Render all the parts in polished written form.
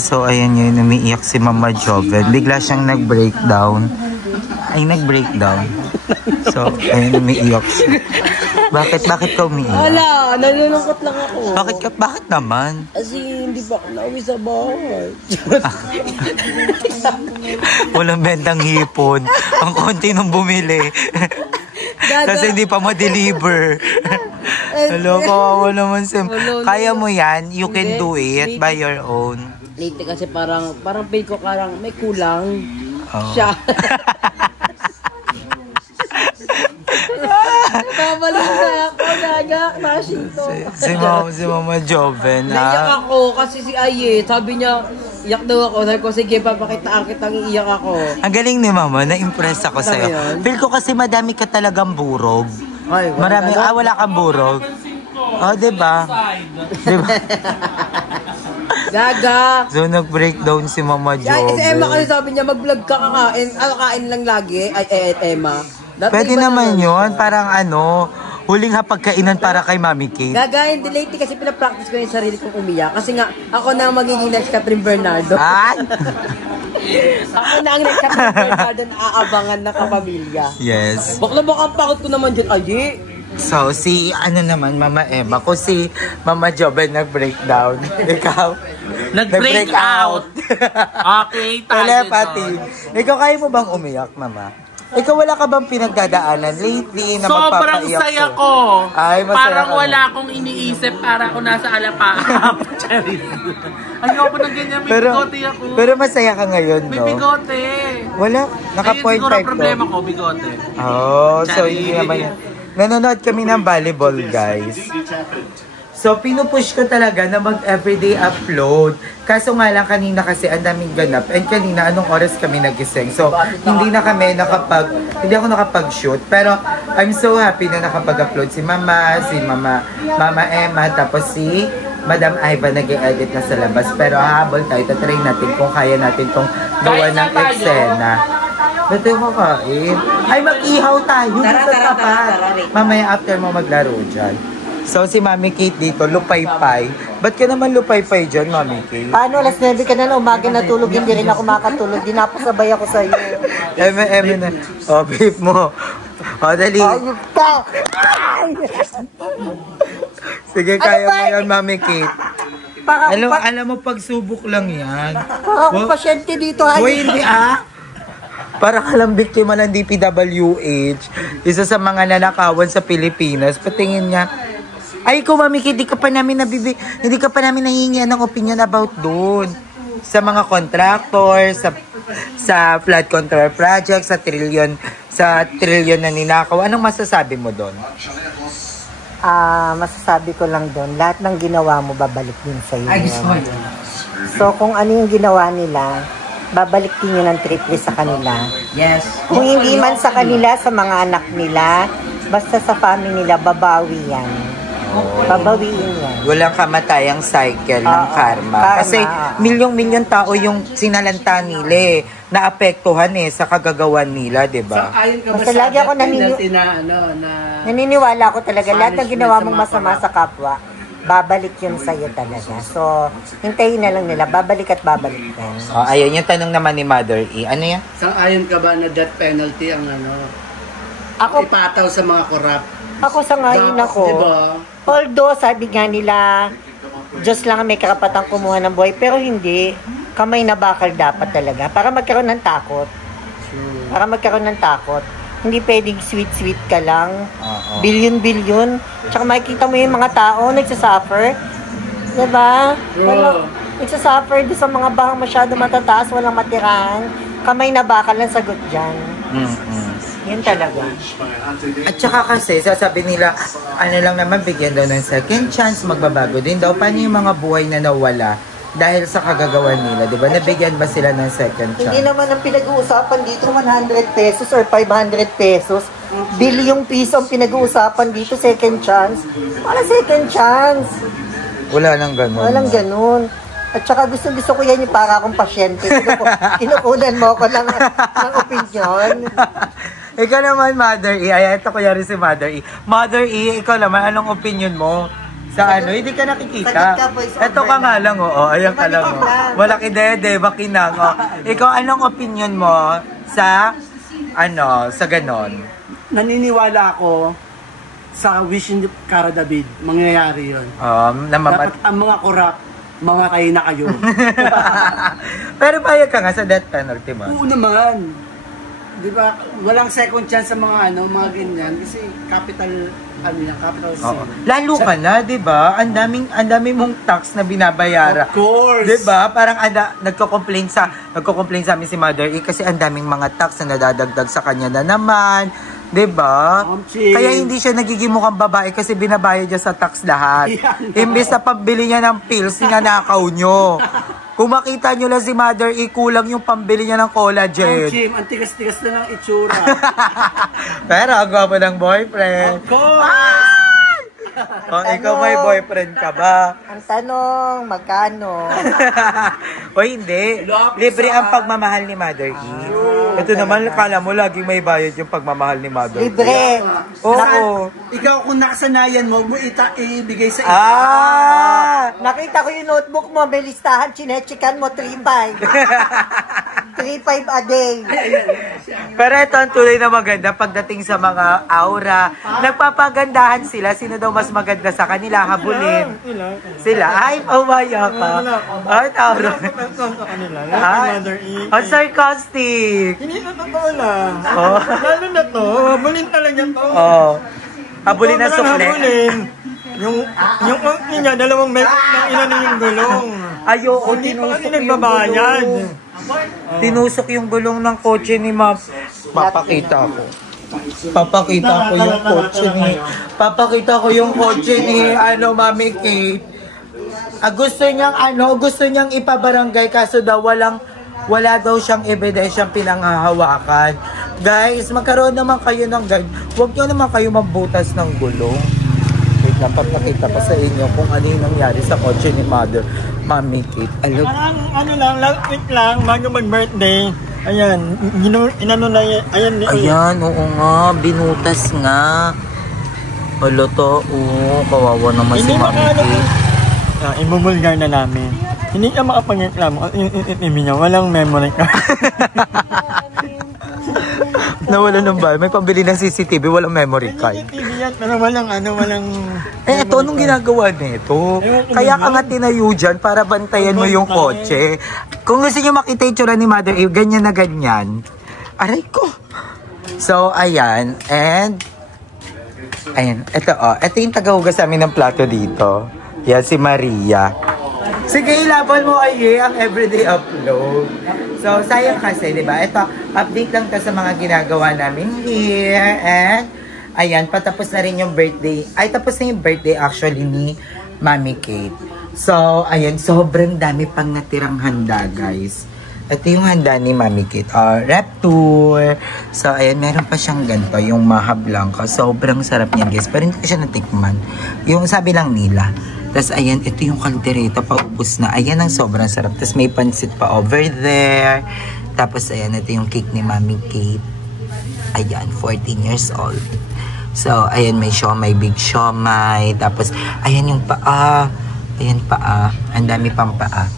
So, ayan yun, umiiyak si Mama Joven. Bigla siyang nag-breakdown. So, ayun, umiiyak siya. Bakit ka umiiyak? Wala, nalulungkot lang ako. Bakit naman? Kasi hindi pa ako nauwi sa bahay. Walang bentang hipon. Ang konti nung bumili. Kasi hindi pa ma-deliver. Hello, kawawa naman Sim. Kaya mo yan, you can do it by your own. Late kasi parang feel ko parang may kulang siya. Kabalik na ako, nagak-crashing to. Si Mama Joven. Naiyak ako kasi si Aye, sabi niya, iyak daw ako. Sabi ko, sige, papakitaan kitang iiyak ako. Ang galing ni Mama, na-impress ako sa'yo. Feel ko kasi madami ka talagang burog. Ay, wala kang burog. Oh, diba? Gaga. So, nag-breakdown si Mama Joven. Si Emma kasi sabi niya, mag-vlog ka kakain. Kain lang lagi. Emma. Pwede naman yun. Parang huling hapagkainan para kay Mami Kate. Gaga, hindi late kasi pinapractice ko yung sarili kong umiyak. Kasi nga, ako na ang magiging next Catherine Bernardo. Ako na ang next Catherine Bernardo na aabangan na kapamilya. Yes. Baka ang pakot ko naman dyan, Aye. So, naman, Mama Emma. Ako si Mama Joven nag-breakdown. Ikaw? Nag-break out. Okay, tayo telepathy. Ikaw, kaya mo bang umiyak, Mama? Ikaw, wala ka bang pinagdadaanan lately na sobrang magpapaiyak? saya ko. Ay, masaya parang ka wala akong iniisip para ako nasa alapahap. Ayoko ng ganyan, may bigote ako. Pero masaya ka ngayon, no? May bigote. Wala, naka-point 5 siguro problema ko, bigote. Oh, so hindi naman yan. Nanonood kami ng volleyball, guys. So, pinupush ko talaga na mag-everyday upload. Kaso nga lang kanina kasi ang daming ganap. And kanina, anong oras kami nagising. So, hindi ako nakapag-shoot. Pero, I'm so happy na nakapag-upload si Mama Emma, tapos si Madam Iva nag-edit na sa labas. Pero hahabol tayo, tatry natin kung kaya natin itong gawa ng eksena. Ba't yung kakain? Ay, mag-ihaw tayo. Tara. Mamaya after mo maglaro dyan. So, si Mami Kate dito, lupaypay. Ba't ka naman lupaypay dyan, Mami Kate? Paano? Alas 9 ka na umaga natulog, hindi rin ako makatulog. Di napasabay ako sa'yo. Na. O, beep mo. O, dali. Ayun ka! Sige, kaya mo yan, Mami Kate. Alam mo, pagsubok lang yan. Ako pasyente dito. Uy, hindi Para ka lang biktima ng DPWH. Isa sa mga nanakawan sa Pilipinas. Patingin niya. Ay, ikaw, Mami Kate, hindi ka pa namin nahihingian ng opinion about doon. Sa mga contractor, sa flood control project, sa trillion na ninakaw. Anong masasabi mo doon? Masasabi ko lang doon, lahat ng ginawa mo, babalik din sa'yo. Ay, gusto mo yun. So, kung ano yung ginawa nila, babalik din yun ng triple sa kanila. Yes. Kung hindi man sa kanila, sa mga anak nila, basta sa family nila, babawi yan. Babawiin yan. Walang kamatayang cycle ng karma. Kasi milyong-milyon tao yung sinalanta nila naapektuhan sa kagagawan nila, di ba? So, ayon ka ba basta lagi ako naniniwala ko talaga, lahat ng ginawa mong masama sa kapwa, babalik yun sa'yo talaga. So, hintayin na lang nila, babalik at babalik yan. Ayun, yung tanong naman ni Mother E. Ano yan? Sang-ayon ka ba na death penalty ang ipataw sa mga korap? Ako sangayon ako. Diba? Although, sabi nga nila, Diyos lang ang may karapatang kumuha ng buhay, pero hindi. Kamay na bakal dapat talaga. Para magkaroon ng takot. Hindi pwedeng sweet-sweet ka lang. Billion-billion. Tsaka makikita mo yung mga tao nagsasuffer. Diba? Nagsasuffer doon sa mga bahang masyado matataas, walang matirahan. Kamay na bakal ang sagot dyan. Yan talaga. At saka kasi, sasabi nila, lang naman, bigyan daw ng second chance, magbabago din daw. Paano yung mga buhay na nawala dahil sa kagagawan nila, di ba? Nabigyan ba sila ng second chance? Hindi naman ang pinag-uusapan dito 100 pesos or 500 pesos. Bilyong piso ang pinag-uusapan dito, second chance. Wala second chance. Wala nang ganun. Walang ganun. At saka gusto ko yan yung para akong pasyente. Kinukunan mo ako ng opinion. Ikaw naman, Mother E. Ay, ito ko yari si Mother E. Mother E, ikaw naman, anong opinion mo Sa ano, hindi ka nakikita. Saglit ka, voice over Ito ka nga lang, oo. Ayan ka lang. Malikot lang. Malaki dede, bakinang. Ikaw, anong opinion mo sa, ano, sa ganon? Naniniwala ako sa wish ni Cara David, mangyayari yun. Dapat ang mga korap, mamatay na kayo. Pero payag ka nga sa death penalty mo. Oo naman. Di ba, walang second chance sa mga ano, mga ganyan. Kasi capital sin. Oo. Lalo ka na, di ba? Ang daming mong tax na binabayaran. Of course. Di ba? Parang nagko-complain sa amin si Mother E kasi ang daming mga tax na nadadagdag sa kanya na naman. Diba? Kaya hindi siya nagiging mukhang babae kasi binabayad niya sa tax lahat. Imbes na pambili niya ng pills, ninanakaw nyo. Kung makita nyo lang si Mother E, kulang yung pambili niya ng collagen. Jim, ang tigas-tigas na ng itsura. Pero ang gwapo ng boyfriend. Of course! Oh, ikaw may boyfriend ka ba? Ang tanong, magkano? O hindi. Libre ang pagmamahal ni Mother E. Ito naman, kala mo laging may bayad yung pagmamahal ni Mother E. Libre. Oo. Ikaw kung nakasanayan mo, ibigay sa Nakita ko yung notebook mo, may listahan, chinechikan mo, 3.5. 3.5 a day. Pero ito ang tuloy na maganda pagdating sa mga aura. Nagpapagandahan sila. Sino daw mas maganda sa kanila? Habulin. Sila. Ay, pumaya ka. Ay, aura. Ang sarcastic. Hindi na totoo lang. Oh. Lalo na to, habulin talaga to. Oh. Habulin na sukle. Habulin. Yung niya, dalawang metro ng ilan yung gulong. Ayo, Hindi pa kasi nagbabayad. Tinusok yung gulong ng kotse ni Ma'am. Papakita ko yung kotse ni Mami Kate. Gusto niyang ipabarangay kaso daw wala daw siyang ebidensyang pinanghahawakan. Guys, magkaroon naman kayo ng guide. Huwag niyo naman kayo mabutas ng gulong. Wait lang, papakita ko sa inyo kung ano yung nangyari sa kotse ni Mami Kate. Parang last week lang, bago mag-birthday. Ayan, inano na yan. Ayan, oo nga, binutas nga. Alo to, kawawa naman si Mami Kate. Ibubulgar na namin. Hindi ka makapag-reklamo. Niya, walang memory card. Nawala ng bahay. May pambili ng CCTV, walang memory card. CCTV yan, pero walang. Ito, anong ginagawa nito? Kaya ka nga tinayo dyan para bantayan mo yung kotse. Kung gusto nyo makita yung tsura ni Mother E, ganyan na ganyan. Aray ko. So, ayan. And, ayan. Ito yung tagahugas namin ng plato dito. Yan, si Maria. Sige, ilaban mo ay ang everyday upload. So, sayang kasi, di ba? Ito, update lang to sa mga ginagawa namin here. And, ayan, patapos na rin yung birthday. Ay, tapos na yung birthday actually ni Mami Kate. So, ayan, sobrang dami pang natirang handa, guys. Ito yung handa ni Mami Kate. Rep tour. So, ayan, meron pa siyang ganito, yung Maha Blanca. Sobrang sarap niyan, guys. Pero hindi ko siya natikman. Yung sabi lang nila. Tapos, ayan, ito yung kaldereta, paubos na. Ayan, ang sobrang sarap. Tapos, may pansit pa over there. Tapos, ayan, ito yung cake ni Mami Kate. Ayan, 14 years old. So, ayan, may siomay, big siomay. Tapos, ayan yung paa. Ayan, paa. Ang dami pang paa.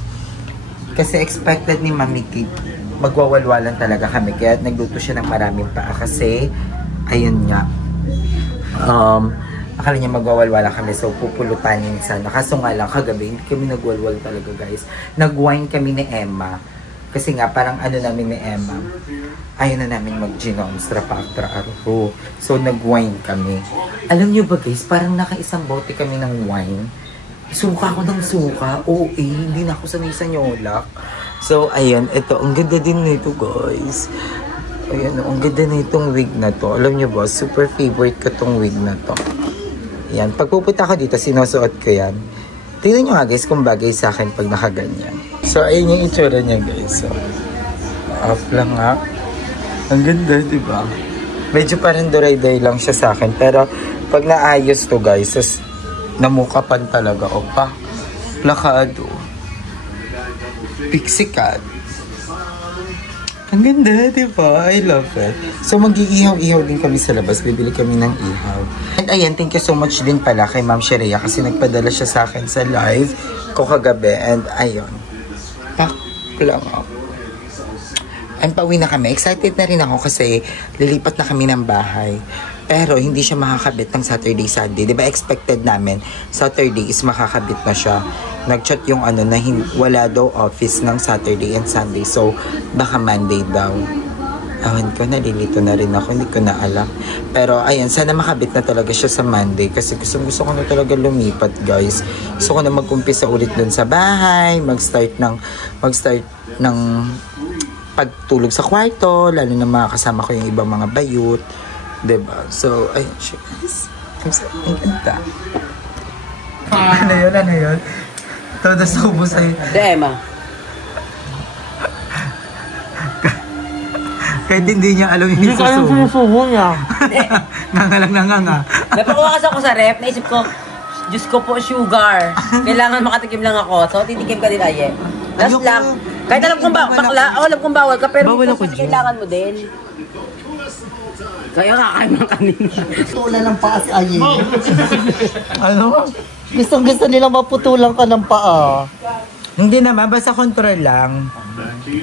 Kasi expected ni Mami Kate, magwawalwalan talaga kami. Kaya nagluto siya ng maraming paa. Kasi, ayun nga. Akala niya magwawalwala kami, so pupulutanin sana. Kaso nga lang, kagabi, hindi kami nagwalwal talaga, guys. Nag-wine kami ni Emma. Kasi nga, parang ano namin ni Emma, ayaw na namin mag-genomes, trapa-aro. So, nag-wine kami. Alam niyo ba, guys, parang naka-isang bote kami ng wine. Suka ako ng suka. Hindi na ako sanay sa nyolak. So, ayun, ito, ang ganda din nito, guys. Ayan, ang ganda na itong wig na to. Alam niyo ba, super favorite ko tong wig na to. Yan, pag pupunta ko dito, sinusuot ko yan. Tingnan nyo nga guys kung bagay sa akin pag nakaganyan. So, ayun yung itsura niya guys. So, up lang nga. Ang ganda, di ba? Medyo parang duray-duray lang siya sa akin. Pero, pag naayos to guys, sus, namukapan talaga. Opa, plakado. Pixie cat. Ang ganda, di ba? I love it. So, mag-iihaw-ihaw din kami sa labas. Bibili kami ng ihaw. And ayan, thank you so much din pala kay Ma'am Sherea kasi nagpadala siya sa akin sa live ko kagabi. And ayun. Pak lang ako. And pauwi na kami. Excited na rin ako kasi lilipat na kami ng bahay. Pero hindi siya makakabit ng Saturday, Sunday. Di ba expected namin, Saturday is makakabit na siya. Nag-chat yung ano na wala daw office ng Saturday and Sunday. So, baka Monday daw. Awan ko, nalilito na rin ako. Hindi ko na alam. Pero, ayun, sana makabit na talaga siya sa Monday. Kasi gusto ko na talaga lumipat, guys. Gusto ko na mag-umpisa ulit dun sa bahay. Mag-start ng pagtulog sa kwarto. Lalo na makakasama ko yung ibang mga bayut. Diba? So, ayun siya, guys. Ang ganda. Ano yun? Todo subo sa'yo. Emma. Kahit hindi niya alam yung Hindi ko alam sinusubo niya. Nganga. Napakuha kasi ako sa rep, naisip ko, Diyos ko po, sugar. Kailangan makatikim lang ako. So, titikim ka din, Aye. Last lang. Kahit alam kong bawal ka, pero kailangan mo din. Kaya kakain mo kanina. Putulan ng paa si Aye. Ano? Gusto nilang maputulan ka ng paa. Hindi naman, basta control lang.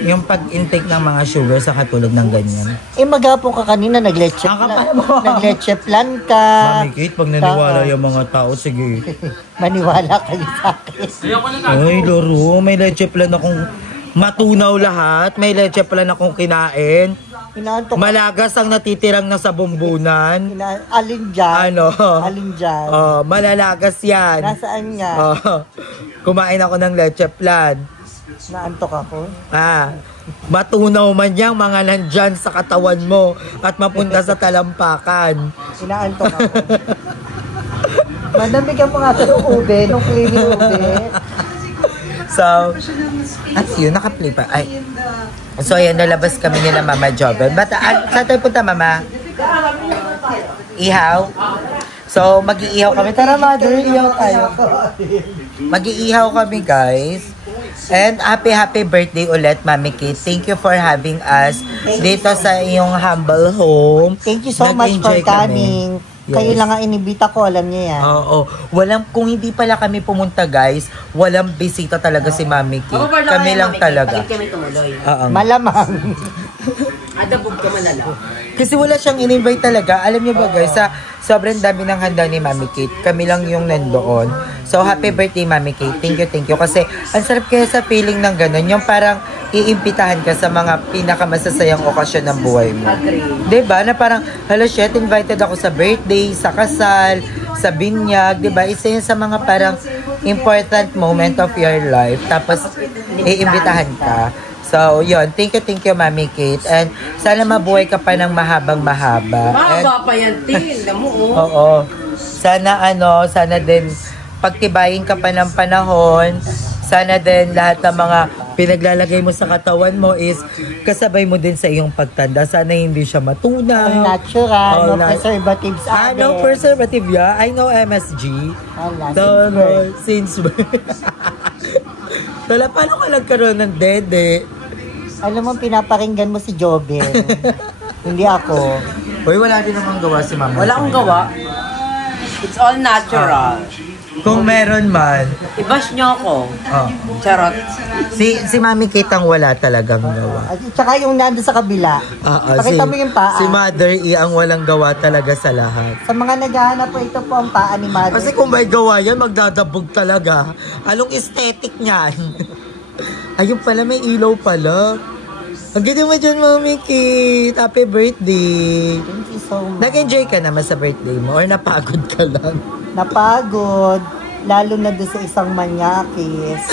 Yung pag-intake ng mga sugar sa katulog ng ganyan. Magapo ka kanina, nag-leche plan ka. Mami Kate, pag naniwala yung mga tao, sige. Maniwala kayo sa akin. Ay, Loro, may leche plan akong matunaw lahat. May leche plan akong kinain. Malagas ang natitirang nasa bumbunan. Alin dyan? Ano? Alin dyan? Malalagas yan. Nasaan nga? Kumain ako ng leche plan. Naantok ako? Matunaw man yang mga nandyan sa katawan mo at mapunta sa talampakan. Inaantok ako. Manamigyan mo nga sa ube, nung creamy ube. So, ano yun? Naka-play pa. Ay. So, ayan, nalabas kami nila Mama Joven. Saan tayo punta, Mama? Ihaw? So, mag-iihaw kami. Tara, Mother, ihaw tayo. Mag-iihaw kami, guys. And happy birthday ulit, Mami Kate. Thank you for having us dito sa iyong humble home. Thank you so much for coming. Yes. Kayo lang ang inibita ko, alam niyo yan. Oo. Kung hindi pala kami pumunta, guys, walang bisita talaga si Mami Kate. Kami lang talaga. Malamang. Adabog ka malala. Kasi wala siyang in-invite talaga. Alam niyo ba, guys, sa sobrang dami ng handa ni Mami Kate, kami lang yung nandoon. So, happy birthday, Mami Kate. Thank you. Kasi, ang sarap kaya sa feeling ng gano'n. Yung parang iimbitahan ka sa mga pinakamasasayang okasyon ng buhay mo. Diba? Na parang, hello, shit, invited ako sa birthday, sa kasal, sa binyag. Diba? Isa yun sa mga parang important moment of your life. Tapos, iimbitahan ka. So, yun. Thank you, Mami Kate. And sana mabuhay ka pa ng mahabang-mahaba. Mahaba pa yan, tingin mo, Oo. Sana din pagtibayin ka pa ng panahon. Sana din lahat ng mga pinaglalagay mo sa katawan mo is kasabay mo din sa iyong pagtanda. Sana hindi siya matunaw. All natural, no preservatives. No preservative, yeah. I know MSG. Since birth. Tala, paano ka nagkaroon ng dede? Alam mo, pinaparinggan mo si Jobel. Hindi ako. Uy, wala din namang gawa si Mama. Wala akong gawa. It's all natural. Kung meron man. I-bash nyo ako. Charot. Si Mami Kate ang wala talagang gawa. At saka yung nando sa kabila. Pakita mo yung paa. Si Mother E ang walang gawa talaga sa lahat. Sa mga naghahanap po, ito po ang paa ni Mother. Kasi kung may gawa yan, magdadabog talaga. Anong aesthetic niyan? Ayun pala, may ilaw pala. Ang ganda mo dyan, Mami Kate. Happy birthday. Thank you so much. Nag-enjoy ka naman sa birthday mo or napagod ka lang? Napagod. Lalo na doon sa isang manyakis.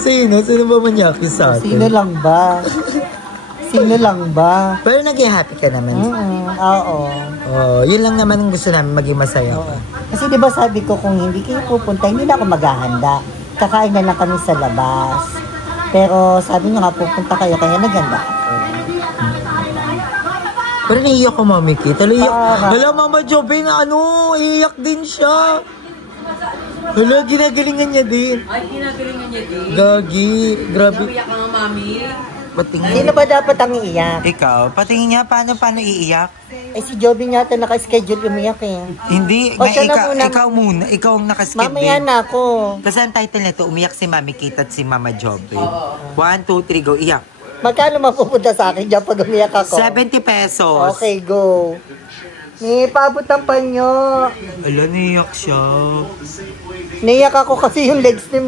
Sino? Sino ba manyakis sa atin? Sino lang ba? Pero naging happy ka naman. Oo. Yun lang naman ang gusto namin, maging masaya ka. Kasi diba sabi ko, kung hindi kayo pupunta, hindi na ako maghahanda. Kakain na lang kami sa labas. Pero sabi nyo nga, pupunta kayo, kaya naganda ako. Pero naiiyak ko, Mami Kate. Hala, Mama Jobe na iiyak din siya. Hala, ginagalingan niya din. Ay, ginagalingan niya din. Gagi, grabe. Nabiyak ka nga, Mami. Patingin. Sino ba dapat ang iiyak? Ikaw, patingin niya, paano iiyak? Eh si Joby yata naka-schedule umiyak eh. Hindi, O, siya na muna. ikaw ang nakaskip. Mamaya na ako. Kasi ang title nito, umiyak si Mami Kate at si Mama Joby. 1, 2, 3, go, iyak. Magkano mapupunta sa akin dyan pag umiyak ako? 70 pesos. Okay, go. Ni paabot ang panyo. Ala, naiyak siya. Naiyak ako kasi yung legs ni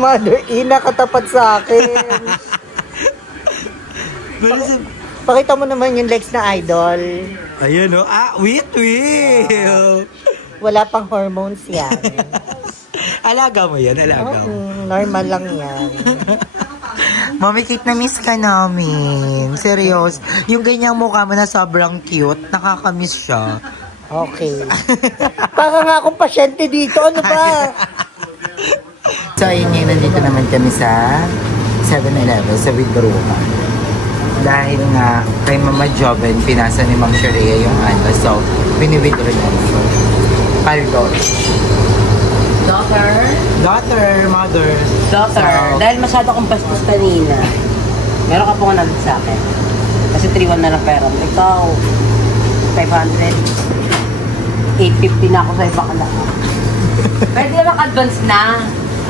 Mother E nakatapat sa akin. Pakita mo naman yung legs na idol. Ayan o. Wait. Wala pang hormones yan. Alaga mo yan, alaga. Normal lang yan. Mami Kate, na-miss ka namin. Serious. Yung ganyang mukha mo na sobrang cute, nakakamiss siya. Okay. Para nga akong pasyente dito, ano ba? So, ayun ngayon, nandito naman kami sa 7-Eleven, sa Widrupa. Dahil nga, kay Mama Joven, pinasa ni Ma'am Sharia yung ano. So, bini-withdraw niya. Paldo. Mother. Daughter, dahil masyado akong bastos kanina, meron ka po nga naging sa akin. Kasi 3-1 na lang pera. Ikaw, 500. 850 na ako sa ibang kala. Pwede naman advance na.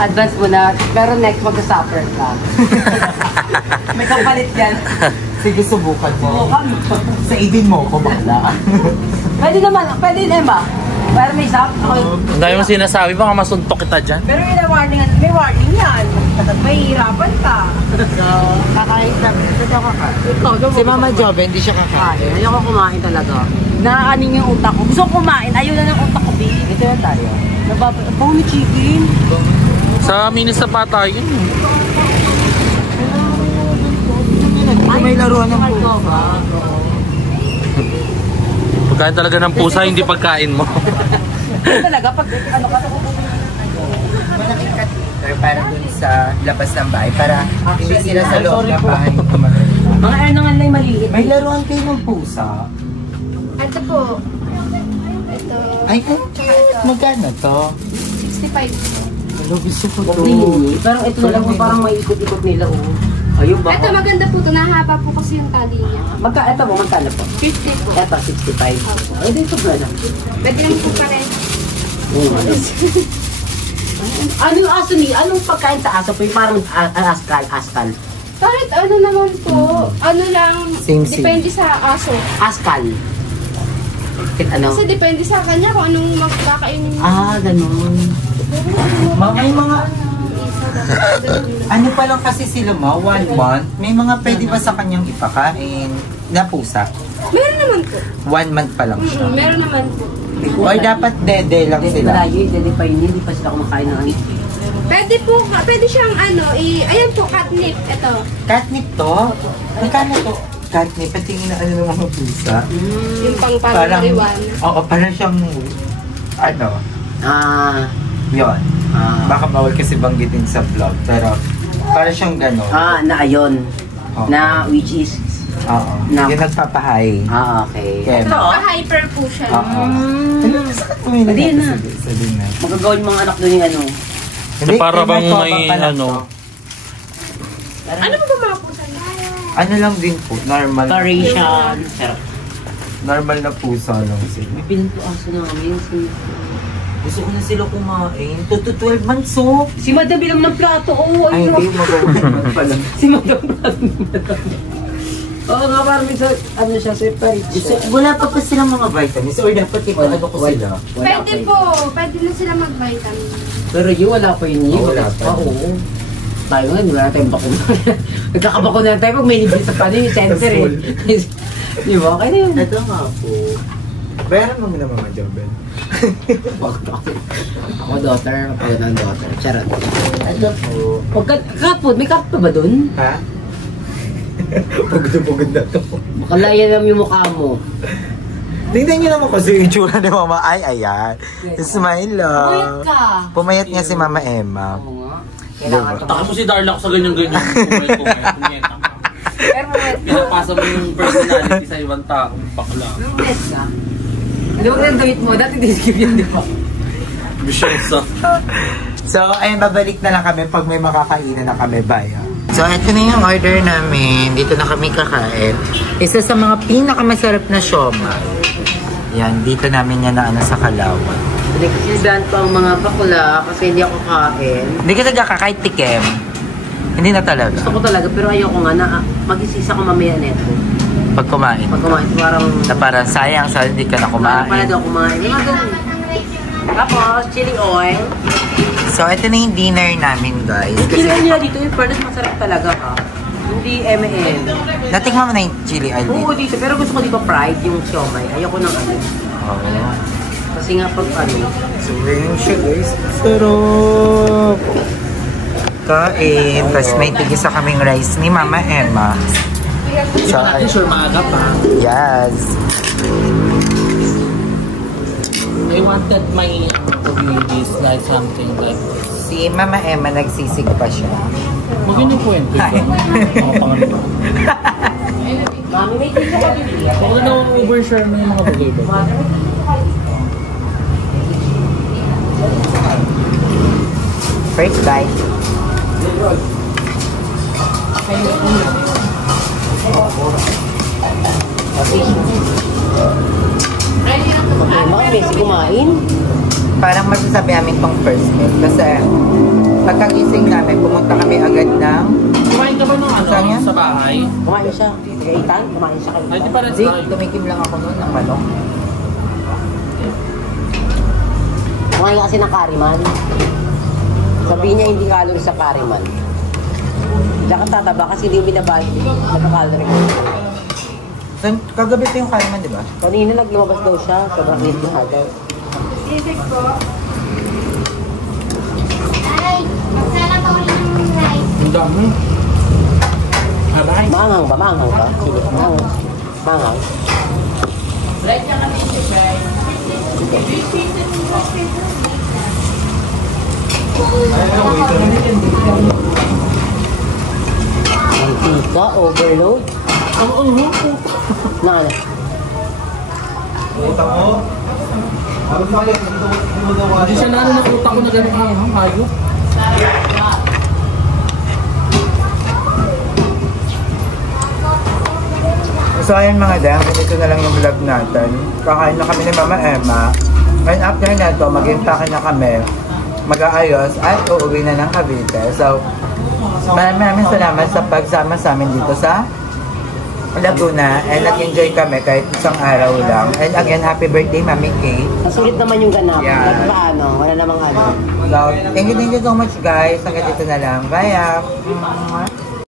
Advance mo na. Pero next, mag-suffer ka. May kapalit yan. Sige, subukan mo. Subukan mo. Sa idin mo ko bakla. Pwede naman. Pwede na, Emma. Pero may sap. Ang dami mong sinasabi, baka masuntok kita dyan. Pero may warning yan. May hirapan ka. So, kakain kami. Si Mama Joven, hindi siya kakain. Ayoko kumain talaga. Naaning yung utak ko. Gusto ko kumain. Ayaw na ng utak ko, babe. Ito na tayo. Bone chicken. Sa minis na pata yun. May laruan ng pusa. Pagkain talaga ng pusa, hindi pagkain mo. Talaga, pag ano ka, Malaking catheter para dun sa labas ng bahay para hindi sila sa loob ng bahay kumain. mga ernangan lang maliit. May laruan kayo ng pusa. Ito po. Ito. Ay, magkano to? 65. Hello, gusto ko to. Pero ito na lang parang may ikot-ikot nila. Ayun ba? Ito maganda po ito. Nahaba po kasi yung tali niya. Ito mo, magkano po? 50 po. Ito, 65. Ay, dito ba lang? Pwede lang po pares. Ano yung aso niya? Anong pagkain sa aso po? Yung parang askal. Kahit ano naman po. Ano lang. Same. Depende sa aso. Askal. Ano? Kasi depende sa kanya kung anong magkakainin niya. Ganun. May mga... Ano pa lang kasi sila 1 month? May mga pwede ba sa kanyang ipakain na pusa? Meron naman po. 1 month pa lang siya. Meron naman po. Or dapat dede lang sila? Malayo, dede pa yun. Hindi pa sila kumakain ng ano. Pwede po. Pwede siyang ano. Ayan po, catnip. Ito. Catnip to? Magkano to? Catnip, patingin na ano ng mga pusa. Yung pang marijuana. Oo, parang siyang... Ano? Yun. Baka bawal kasi banggitin sa vlog. Pero parang siyang gano'n. Na ayon. Oo. Na which is... Oo. Yung nagpapahay. Okay. Kaya, Hyper po siya. oo. Ano, sakit mo yun? Hindi na. Sabi na. Magagawin mga anak doon yung ano. Hindi, para bang may may pa lang ano. to. Ano po ba mga pusa niya? Ano lang din po, normal. Parisian. Sarap. Normal na pusa lang sila. May pinagpuaso namin. Gusto ko na sila kumain. 12 months oh. Si Madam bilang ng plato. Ay, hindi, magawa pala. Si Madam Oo nga, parang minsan, ano siya, separate siya. Wala pa silang mga vitamins or dapat ano ko sila? Pwede po. Pwede na sila mag-vitamin. Pero yun, wala pa yun. Wala pa. Oo. Tayo nga, wala tayong bakuna. Nagkakabakuna tayo pag may libre sa paano yung center eh. Di ba? Okay na yun. Ito nga po. Bayaran mo na Mama Jobel. Ako daughter, ako ng daughter. Charot. Ito po. Kapod, may kapod ba dun? Ha? Pagod na to. Makalaya naman yung mukha mo. Tingnan niyo naman kasi yung itsura ni Mama. Ay, ayan. Smile lang. Pumayat ka. Pumayat nga si Mama Emma. Oo nga. Kailangan Taka mo si Darla ko sa ganyan-ganyan. Pumayat ka. Pero Pinapasa mo yung personality sa ibang tao. Bakla. pumayat ka. Ano ba yung gawit mo? Dati discip yun, di ba? Bisyosa. So, ayun, babalik na lang kami pag may makakainan na kami. Bye. So, ito na yung order namin. Dito na kami kakain. Isa sa mga pinakamasarap na siomai. Yan, dito namin yan na sa Kalawan. Pinagsisilbihan ko ang mga bakla kasi hindi ako kain. Hindi ka nagkakakait tikim. Hindi na talaga. Gusto ko talaga pero ayoko nga na mag-isisa ko mamaya neto. Pag kumain. Pag kumain, parang sayang sa hindi ka na kumain. Pala daw kumain. Tapos, chili oil. So, ito na yung dinner namin, guys. Yung chili oil nila dito, yung furnace masarap talaga ha. Hindi M&M. Natikman mo na yung chili oil dito? Oo, dito. Pero gusto ko dito fried yung siomai. Ayoko ng ano. Oo. Kasi nga pag ano. So, yun siya, guys. Sarap! Kain. Tapos may tigisa kaming rice ni Mama Emma. So, sure maaga pa. Yes. I wanted my this like something like this. Si Mama Emma nagsisig pa siya. Maganda po yun. Mami, may tissue ka dito. Huwag na overshare mo yung mga bagay ba? First bite. Mga basic kumain. Parang masasabi namin tong first meal. Kasi pagkagising namin, pumunta kami agad ng... Kumain ka ba ng ano Saan yan? sa bahay? Kumain siya. Tagaitan, kumain siya kayo. Ay, di pala Di, tumikim lang ako noon ng manok. Kumain kasi ng kariman. Sabihin niya hindi calorie sa kariman. Diyan ka tataba kasi hindi binabali. Nagka-calorie ko. So, kagabi pa yung kariman, di ba? Kanina naglumabas daw siya. Sobrang hit na daw. Ay, magsala pa ulit ng rice. Ang dami. Abay. Manghang ba? Manghang ka? Sige, manghang. Manghang. Mantika, overload. Ang uho po. Na ano? Hindi siya na ng utak ko na ganun ang hayop. So ayun mga dam, ito na lang yung vlog natin. Kakain na kami ni Mama Emma. And after na ito, mag-impake na kami, mag-aayos at uuwi na ng Cavite. So, maraming salamat sa pagsama sa amin dito sa Laguna. And nag-enjoy kami kahit isang araw lang. And again, happy birthday, Mami Kay. Masulit naman yung ganap. Yeah. At paano? Wala namang ano. So, thank you so much guys. Hanggang dito na lang. Bye!